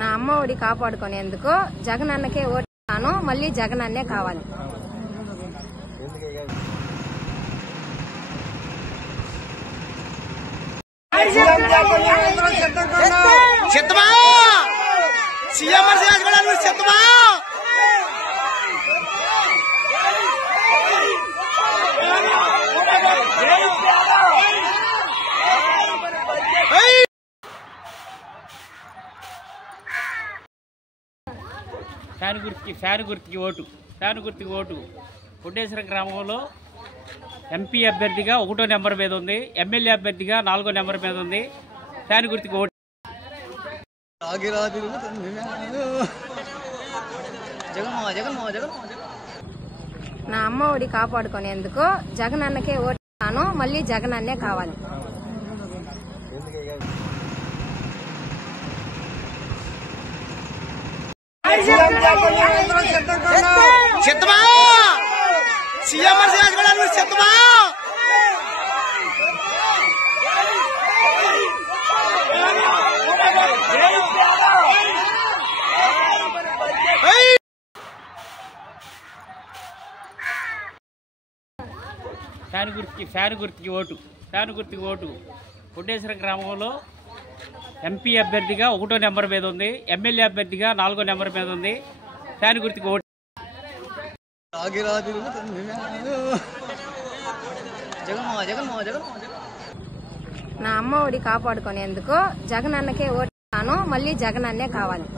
నా అమ్మ ఒడి కాపాడుకునేందుకు జగన్ అన్నకే ఓటాను, మళ్ళీ జగన్ అన్నే కావాలి. ఫ్యాన్ గుర్తుకి ఓటు. కొట్టేశ్వరం గ్రామంలో ఎంపీ అభ్యర్థిగా 1వ నెంబర్ మీద ఉంది, ఎమ్మెల్యే అభ్యర్థిగా 4వ నెంబర్ మీద ఉంది. ఫ్యాన్ గుర్తుకి ఓటు. నా అమ్మ ఒడి కాపాడుకునేందుకు జగన్ అన్నకే ఓటాను, మళ్ళీ జగన్ అన్నే కావాలి. ఫ్యాన్ గుర్తుకి ఓటు. కొట్టేశ్వరం గ్రామంలో ఎంపీ అభ్యర్థిగా 1వ నెంబర్ మీద ఉంది, ఎమ్మెల్యే అభ్యర్థిగా 4వ నెంబర్ మీద ఉంది. ఫ్యాన్ గుర్తుకి ఓటు. నా అమ్మ ఒడి కాపాడుకునేందుకు జగన్ అన్నకే ఓటాను, మళ్ళీ జగన్ అన్నే కావాలి.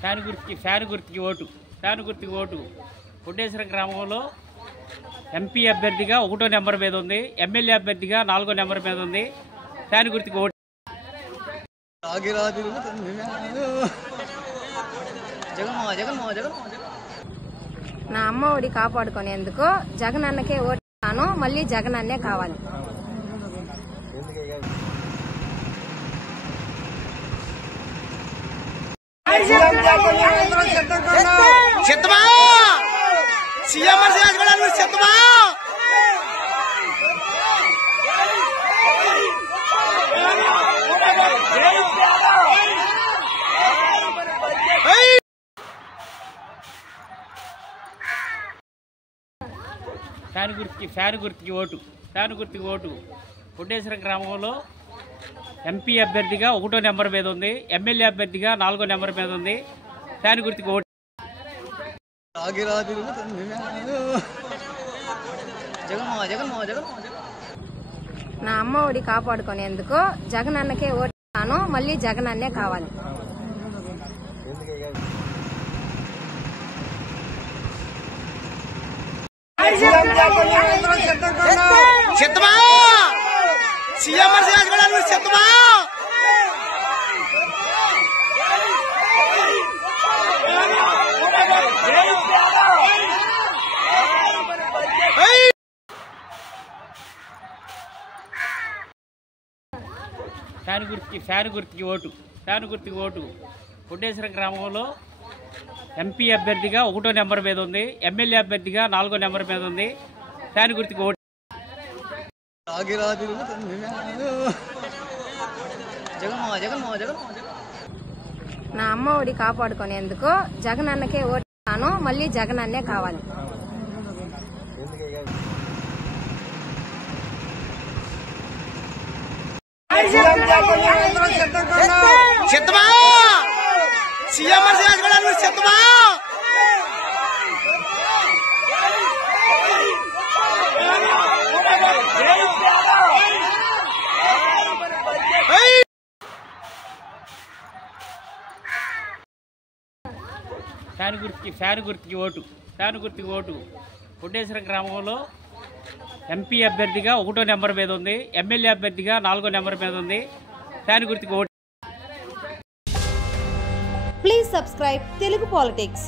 ఫ్యాన్ గుర్తుకి ఓటు. కొట్టేశ్వరం గ్రామంలో ఎంపీ అభ్యర్థిగా 1వ నెంబర్ మీద ఉంది, ఎమ్మెల్యే అభ్యర్థిగా 4వ నెంబర్ మీద ఉంది. ఫ్యాన్ గుర్తుకి ఓటు. నా అమ్మ ఒడి కాపాడుకునేందుకు జగన్ అన్నకే ఓటాను, మళ్ళీ జగన్ అన్నే కావాలి. ఫ్యాన్ గుర్తుకి ఓటు. కొట్టేశ్వరం గ్రామంలో ఎంపీ అభ్యర్థిగా 1వ నెంబర్ మీద ఉంది, ఎమ్మెల్యే అభ్యర్థిగా 4వ నెంబర్ మీద ఉంది. ఫ్యాన్ గుర్తుకి ఓటు. నా అమ్మ ఒడి కాపాడుకునేందుకు జగన్ అన్నకే ఓటాను, మళ్ళీ జగన్ అన్నే కావాలి. ఫ్యాన్ గుర్తుకి ఓటు. కొట్టేశ్వరం గ్రామంలో ఎంపీ అభ్యర్థిగా 1వ నెంబర్ మీద ఉంది, ఎమ్మెల్యే అభ్యర్థిగా 4వ నెంబర్ మీద ఉంది. ఫ్యాన్ గుర్తుకి ఓటు. నా అమ్మ ఒడి కాపాడుకునేందుకు జగన్ అన్నకే ఓటాను, మళ్ళీ జగన్ అన్నే కావాలి. ఫ్యాన్ గుర్తుకి ఓటు. కొట్టేశ్వరం గ్రామంలో ఎంపీ అభ్యర్థిగా 1వ నెంబర్ మీద ఉంది, ఎమ్మెల్యే అభ్యర్థిగా 4వ నెంబర్ మీద ఉంది. ఫ్యాన్ గుర్తుకు vote. Please subscribe Telugu Politics.